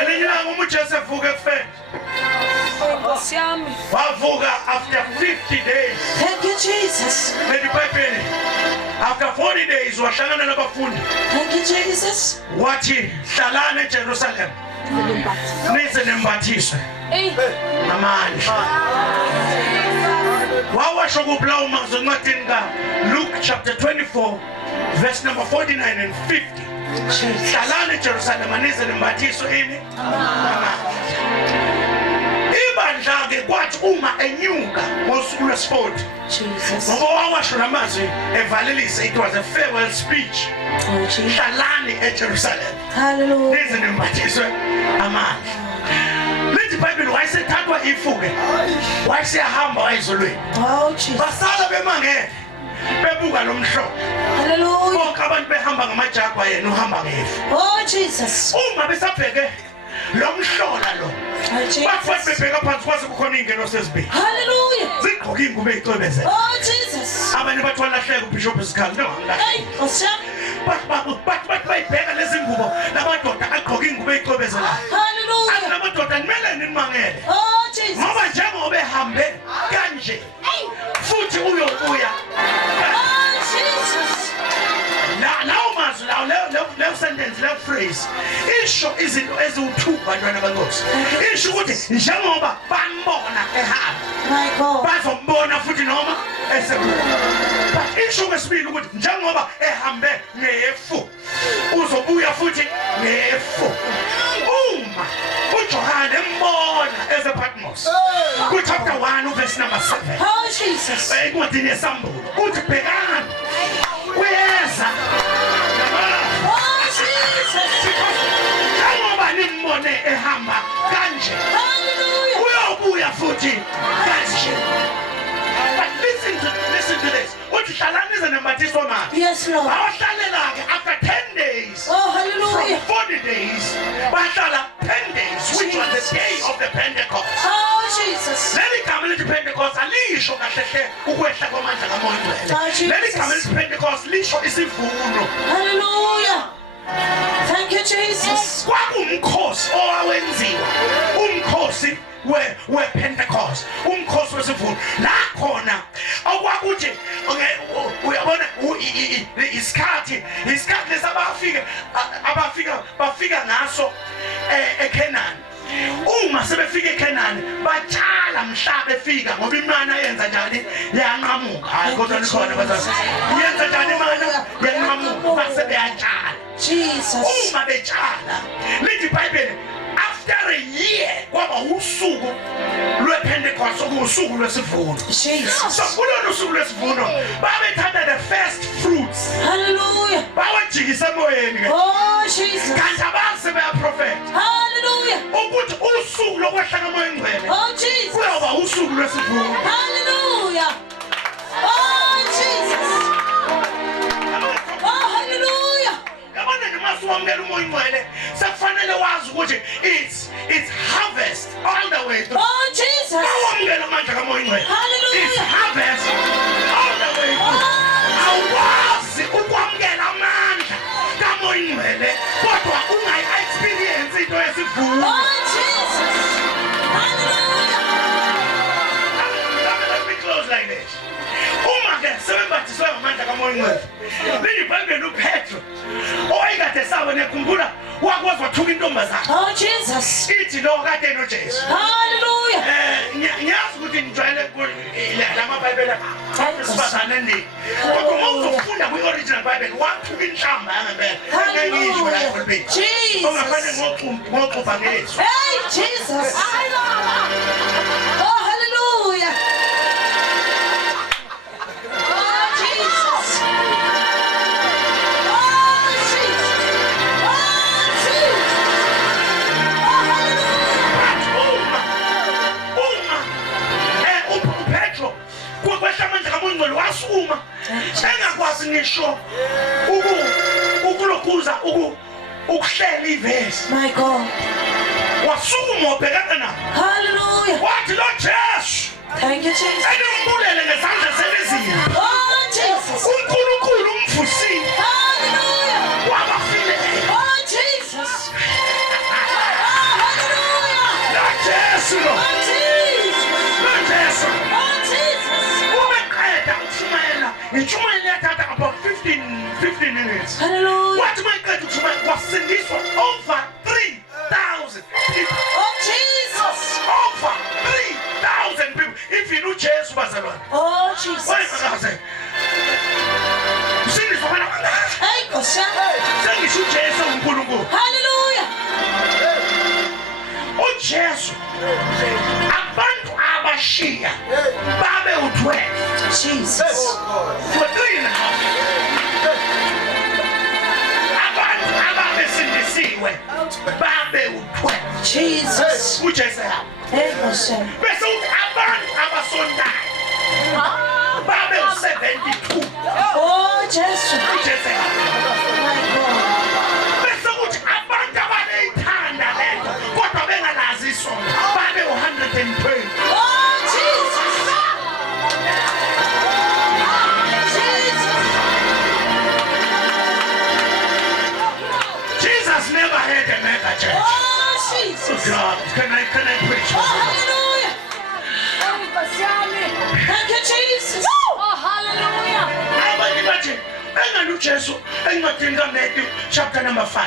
Elinyanga umuJesu evuka ekufeni. Wavuka after 50 days. Thank you, Jesus. After 40 days, wahlangana nabafundi. Thank you, Jesus. Wathi hlalana eJerusalem. Nize nembathiswe. Amandla. Wawasho kubulawa amazwi encwadini kaLuke chapter 24 verse number 49 and 50. Hlalana eJerusalem nize nembathiswe ini? Amandla. Ibandla ke kwathi uma enyuka ngosuku lwesibili. Jesus. Ngoba wawasho namazwi evalelisa, it was a farewell speech. Hlalani eJerusalem. Hallelujah. Nize nembathiswe amandla. Lithi iBhayibheli wayesethathwa ifuke. Wayesehamba wayezolweni. Oh Jesus. Basala bemangele. Bebuka lomhlobo. Hallelujah. Bonke abantu behamba ngamajagwa yena uhamba ngefu. Oh Jesus. Uma besabheke lomhlola lo. Bathi bebheka phansi kwaze kukhona ingeno sesibili. Hallelujah. Zigqoka ingubo ezicwebezela. Oh Jesus. Abanye bathi walahleka uBishop Zikhali. No, Hey, Osha. Bathi bayibheka lezi ngubo namadoda agqoka ingubo ezicwebezela. Hallelujah. Namadoda nimele nimangele. Oh Jesus. Ngoba njengoba ehambe kanje futhi uyobuya. Oh Jesus. Lawo mazwi lawo leyo sentence leyo phrase isho izinto eziwu2 bantwana baNkosi. Isho ukuthi njengoba bambona ehamba My God. bazombona futhi noma esebuya. But isho kwesibili ukuthi njengoba ehambe ngefu uzobuya futhi ngefu. Uma uJohane embona esePatmos ku chapter 1 verse number 7. Oh Jesus. Encwadini yesambulo uthi bhekani uyeza. Oh Jesus. Njengoba nimbone ehamba kanje Hallelujah. uyobuya futhi kanje. But listen to this. Uthi hlalani nize nembathiswe amandla. Yes Lord. Bawahlalela ke after 10 days. Oh From hallelujah. 40 days, bahlala 10 days, which was the day of the Pentecost. Oh Jesus. Leli gama lithi Pentecost alisho kahle hle ukwehla kwamandla kaMoya Ngcwele. Leli gama lithi Pentecost lisho isivuno. Hallelujah. Thank you Jesus. Kwakumkhosi owawenziwa. Umkhosi we-Pentecost. Umkhosi wesivuno. La khona okwakuthi uyabona isikhathi bafika ngaso eKenani. Uma sebefika eKenani batshala mhlaba efika ngoba imana yenza njani yanqamuka. Hayi kodwa nikhona bazazi. Yenza njani imana yanqamuka base beyatshala. Jesus. Uma betshala lithi iBhayibheli after a year kwaba usuku lwePentecost okusuku lwesivuno. Jesus. So kulolu suku lwesivuno babethatha the first fruits. Hallelujah. Bawajikisa emoyeni ke. Oh Jesus. Kanti abase beyaprofeta. Hallelujah. Ukuthi usuku lokwehla kaMoya Ngcwele Oh Jesus. kuyoba usuku lwesivuno. Hallelujah. Oh Jesus. Oh hallelujah. Yabona noma siwamukela uMoya Ngcwele sekufanele wazi ukuthi it's harvest all the way through. Oh Jesus. Awamukela amandla kaMoya Ngcwele. Hallelujah. It's harvest all the way through. Awazi ukwamukela amandla kaMoya Ngcwele kodwa ungayi-experience into yesivuno. Oh Jesus. Hallelujah. Let me close like this. Uma ke sebembathiswe ngamandla kaMoya Ngcwele. Lithi iBhayibheli uPetro owayekade esaba nekhumbula wakwazi wathuka intombazana. Oh Jesus. Ithi lo kade noJesu. Hallelujah. Ngiyazi ukuthi nijwayele lamaBhayibheli asifazane endini. Kodwa uma uzofunda kwi-original Bible wathuka inhlamba yangempela. Engiyisho la eBhayibhelini. Jesus. Ongafane ngoxupha ngeso. Hey Jesus. Oh hallelujah. Oh Jesus. Oh Jesus. Oh Jesus. Oh hallelujah. uPetro kwehla amandla kaMoya Ngcwele wasuma engakwazi ngisho ukulokhuza ukuhlela ivesi. My God. Wasukuma ubhekana naye. Hallelujah. Wathi lo Jesu Thank you Jesus. engimbulele ngesandla semizini. Oh Jesus. uNkulunkulu umvusile Hallelujah. wabafileyo. Oh Jesus. noJesu lo. Oh, Jesus. noJesu. Oh, Jesus. Ubeqeda ukushumayela. Intshumayelo yathatha about 15 minutes. Hallelujah. Wathi mayiqeda ukushumayela kwasindiswa over 3,000 people. Oh, Jesus. Over 3,000 people. Even uJesu bazalwane. Oh, Jesus. Wayengakaze. Usindiswa wena mangaka. Hey, Gosha. Sengisho uJesu uNkulunkulu. Hallelujah. uJesu abantu abashiya babe u12. Jesus. For 3.5. Abantu ababesindisiwe babe u12. Jesus. uJesu yabo. Hey, Gosha. Bese uthi abantu abasondayo babe u72. Oh, Jesus. uJesu yabo. My God. Bese uthi abantu abaneyithanda lento kodwa bengalazi isono babe u120. Oh, Jesus. Jesus. Jesus never had a mega church. Oh, Jesus. God, can I preach? Oh, hallelujah. Thank you, Jesus. Oh, hallelujah. Abanye bathi engani uJesu encwadini kaMatthew chapter number 5.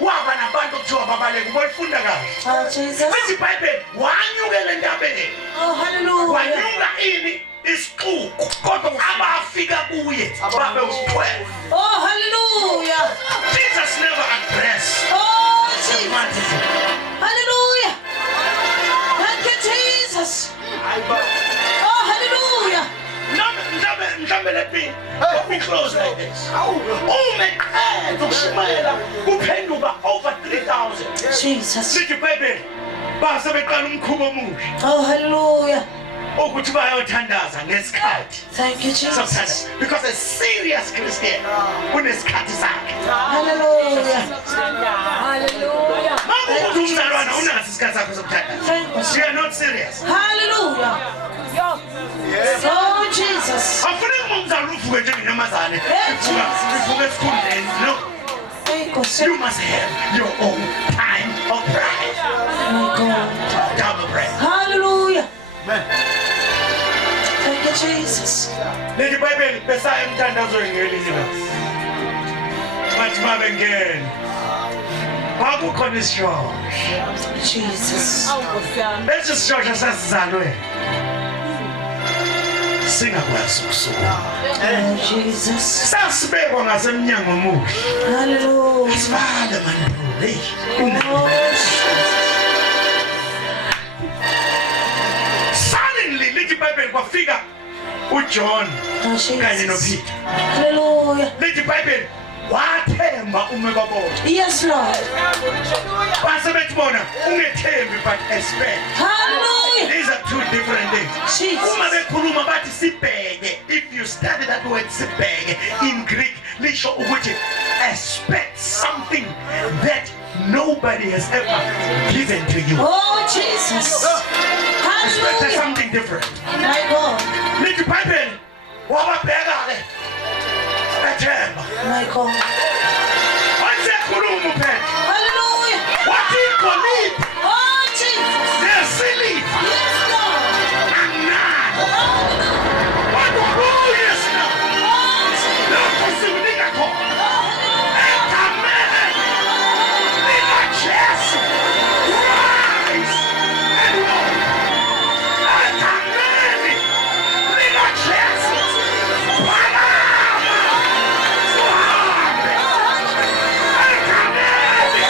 Waba nabantu kuthiwa babaleke ubolifunda kahle. Oh, Jesus. Ethi iBhayibheli wanyukela entabeni. Oh, hallelujah. Wanyuka ini isixuku kodwa abafika kuye babe u12. Oh, hallelujah. Jesus never addressed. Oh, Jesus. Hallelujah. Thank you, Jesus. Oh, hallelujah. Let me close like this. Umeqeda ukushumayela kuphenduka over 3,000. Jesus. Lithi iBhayibheli base beqala umkhubo omusha Oh, hallelujah. ukuthi bayothandaza ngesikhathi Thank you, Jesus. sometimes because a serious Christian unesikhathi sakhe. Hallelujah. Hallelujah. Makuthi umzalwana unaso isikhathi sakhe sokuthandaza. Thank you. You are not serious. Hallelujah. Oh, Jesus. Afuneki umzalwana uvuke njengenyamazane Jesus. ivuke esikhundleni. No, Thank you, you must have your own time of prayer. my God. Double prayer. Hallelujah. Thank you, Jesus. Lithi iBhayibheli besaya emthandazweni ngelinye ilanga. Bathi mabengena kwakukhona isishosho. Jesus. Lesi sishosho sasizalwe singakwazi ukusukuma. Oh, Jesus. Sasibekwa ngasemnyango omuhle. Hallelujah. Sibale mandulo. Oh, Jesus. Suddenly lithi iBhayibheli kwafika uJohn Oh, kanye Jesus. noPeter. Hallelujah. Lithi iBhayibheli wathemba umebabotha. Yes, Lord. Base bethi bona ungethembi but expect. Hallelujah. These are two different things. Jesus. Uma bekhuluma bathi sibheke, if you study that word sibheke in Greek lisho ukuthi expect something that nobody has ever given to you. Oh, Jesus. Expect Hallelujah. something different. My God. Lithi iBhayibheli wababheka ke ethemba. My God. Wasekhuluma uphethe. Hallelujah. Wathi igolide Oh, Jesus. nesiliva Yes, Lord. anginalo. Hallelujah. Kodwa kuye sina Oh, Jesus. lokho sikunika khona. Oh, hallelujah. Egameni likaJesu Christ and Lord. Egameni likaJesu phakama uhambe. Egameni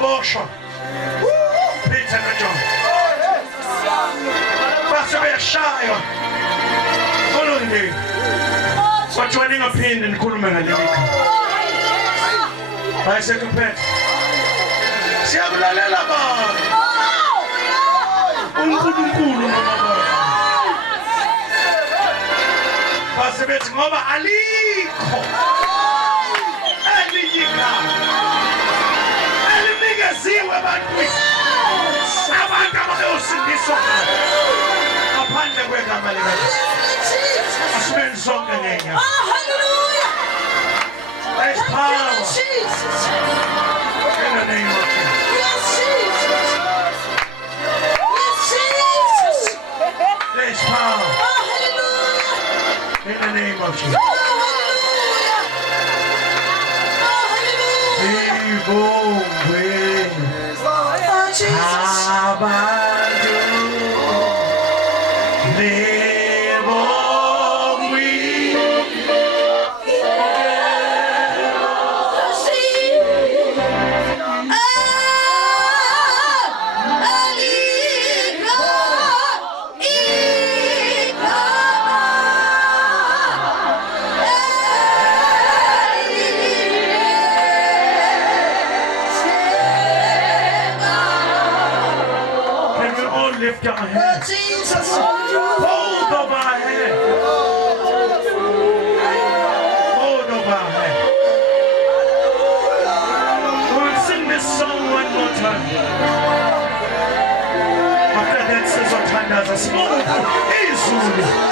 baboshwa Peter noJohn base beyashaywa Kolonde bathiwa ningaphinde nikhulume ngaleli bayesekuphela siyakulalela baba uNkulunkulu noma base bethi ngoba alikho elinikeziwe ebantwini abantu abayosindiswa ngaphandle kwegama likaJesu asibeni sonke ngenye there's power in the name of Jesus there's power in the name of Jesus lift our hands. Hold of our hand. Hold of our hand. We'll sing this song one more time. After that, Sizothandaza a small Izulu.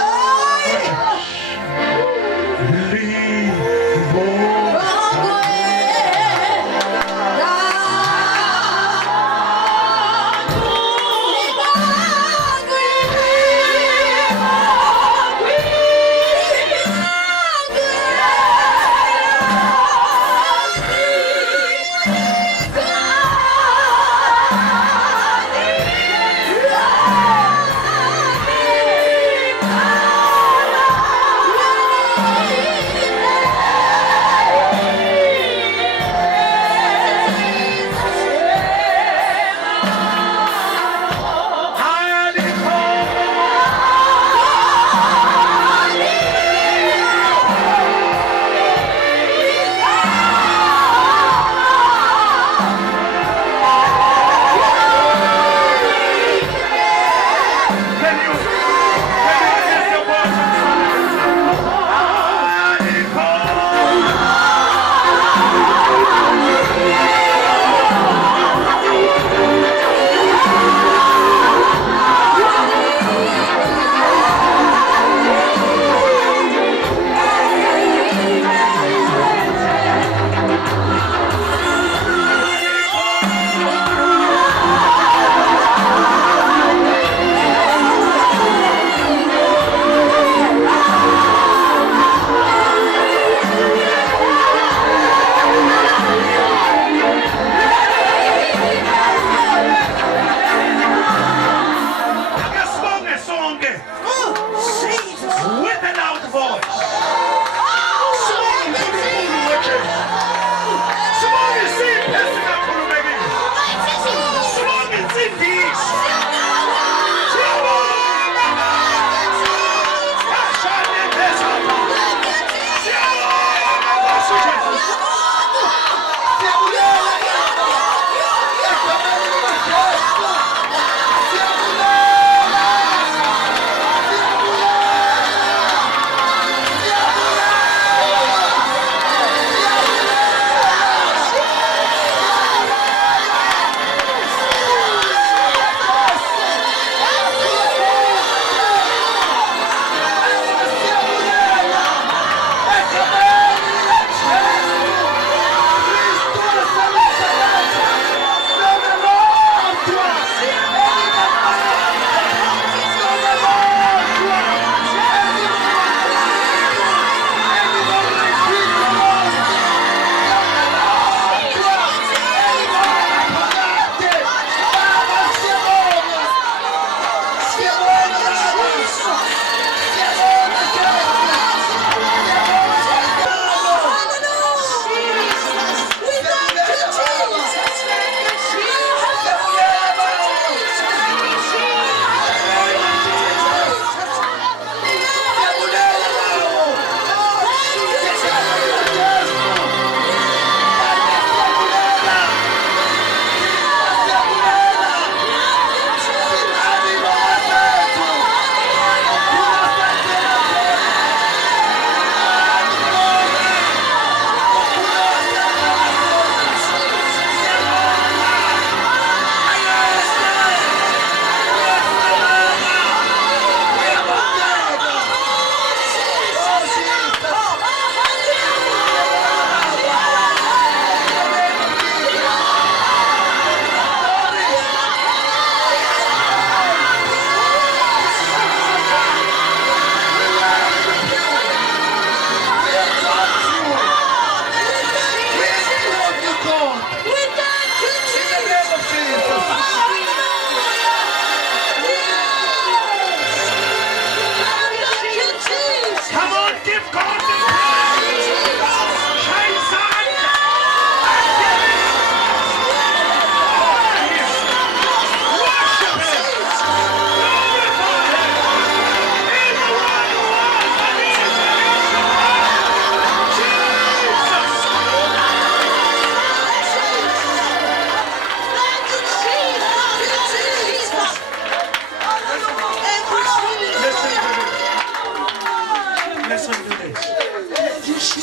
listen to this.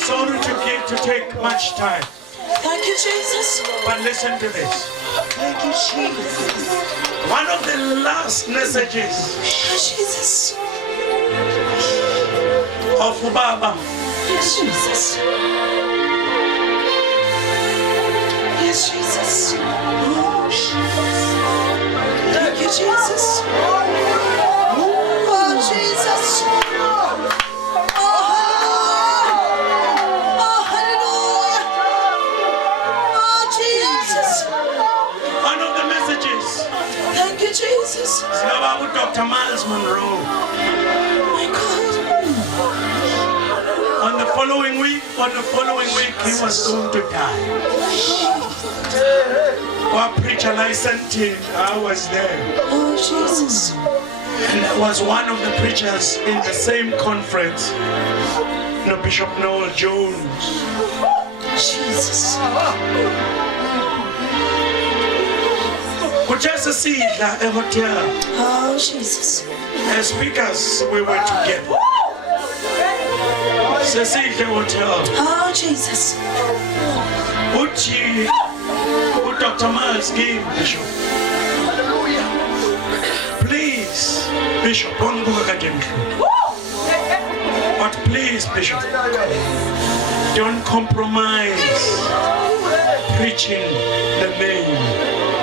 Sorry to take much time, Thank you, Jesus. but listen to this. Thank you, Jesus. One of the last messages Jesus. of Baba Yes, Jesus. Yes, Jesus. Oh, Jesus. Thank you, Jesus. Oh, Jesus. Oh, hallelujah. Oh, hallelujah. Oh, Jesus. one of the messages Thank you, Jesus. about Dr. Miles Monroe. My God. On the following week, he was going to die. Our preacher licensed him. I was there. Oh, Jesus. And I was one of the preachers in the same conference. Bishop Noel Jones. Jesus. Kujasa sidla a hotel. Oh, Jesus. As speakers, we were together. Sidla hotel. Oh, Jesus. Uchi, Dr. Miles gave Bishop. Please, Bishop, don't go again. But please, Bishop, don't compromise preaching the name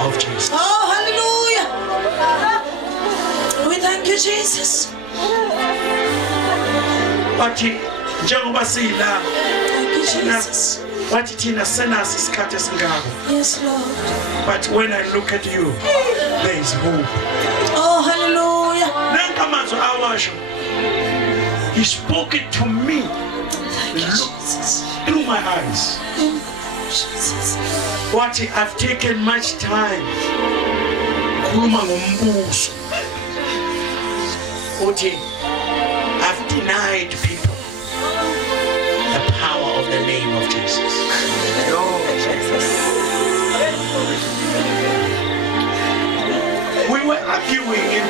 of Jesus. Oh, hallelujah. We thank you, Jesus. But njengoba sila Thank you, Jesus. wathi thina senaso isikhathi esingako. Yes, Lord. But when I look at you, there is hope. Oh, hallelujah. Nanka amazwi awasho. He spoke it to me Thank you, Jesus. through my eyes. Jesus. What I've taken much time. Khuluma ngombuso. Uthi I've denied people the power of the name of Jesus. We were arguing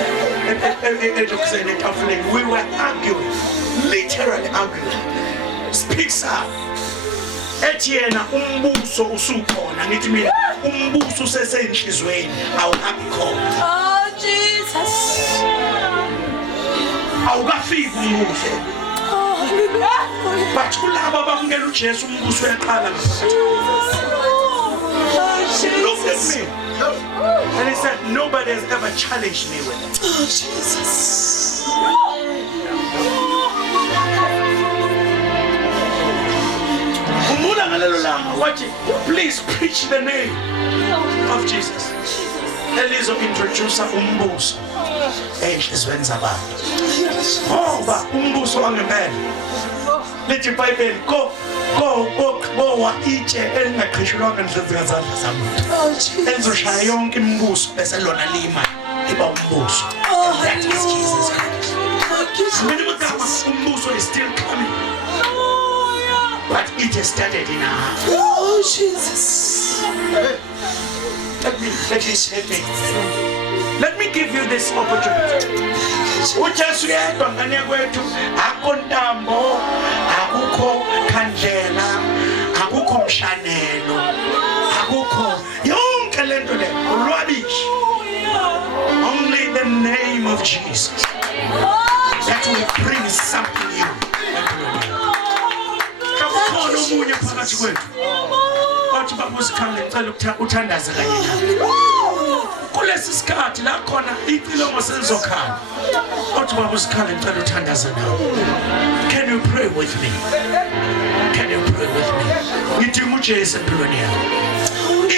we were arguing, literally arguing. Speaks up. Etiena umbuso usukhona ngithi mina umbuso usesenhlizweni awuhambi khona. Oh, Jesus. Awukafiki umbuso. Oh, hallelujah. But kulabo abamukela uJesu umbuso uyaqala ngaphakathi. He looked at me and he said, nobody has ever challenged me with it. Oh, Jesus. Umula ngalelo langa wathi, please preach the name of Jesus. Elizo introduce umbuso enhlizweni zabantu. Ngoba umbuso wangempela. Lithi iBhayibheli go wa itshe elingaqhishulwanga enhlizweni zandla zabantu. Oh, Jesus. Enzoshaya yonke imibuso bese lona lima iba umbuso. Oh, That is Jesus hallelujah. Christ. Thank you, Jesus. Umbuso is still coming. But it has started in our heart. Oh, Jesus. Let me give you this opportunity. Ujesu yedwa ngane kwethu akukho ntambo, akukho khandlela, akukho mshanelo, akukho yonke lento le ulwabishi. Only the name of Jesus that will bring something new. Kakukhona omunye phakathi kwethu. Othi baba Zikhali ngicela uthandaze kanye nami. Kulesi sikhathi la khona icilongo selizokhala. Othi baba Zikhali ngicela uthandaze nawe. Can you pray with me? Can you pray with me? Ngidinga uJesu empilweni yakho.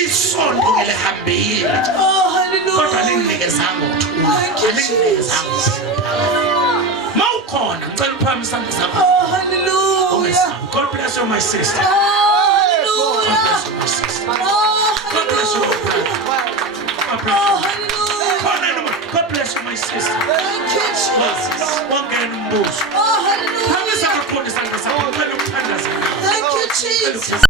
Isondo ngelihambile. Oh, hallelujah. Kodwa linginikezanga ukuthula. Alinginikezanga ukuphila. Mawukhona ngicela uphambe isandla sakho. Oh, hallelujah. God bless you, my sister. Oh, God hallelujah. bless you, my sister. Oh, God bless you, my hallelujah. brother. God bless Oh, you. hallelujah. God bless you, my sister. Thank you, Jesus. Wongena umbuso. Oh, hallelujah. Phakisa kakhulu isandla sakho. Ngicela ukuthandaza nawe. Thank you, Jesus.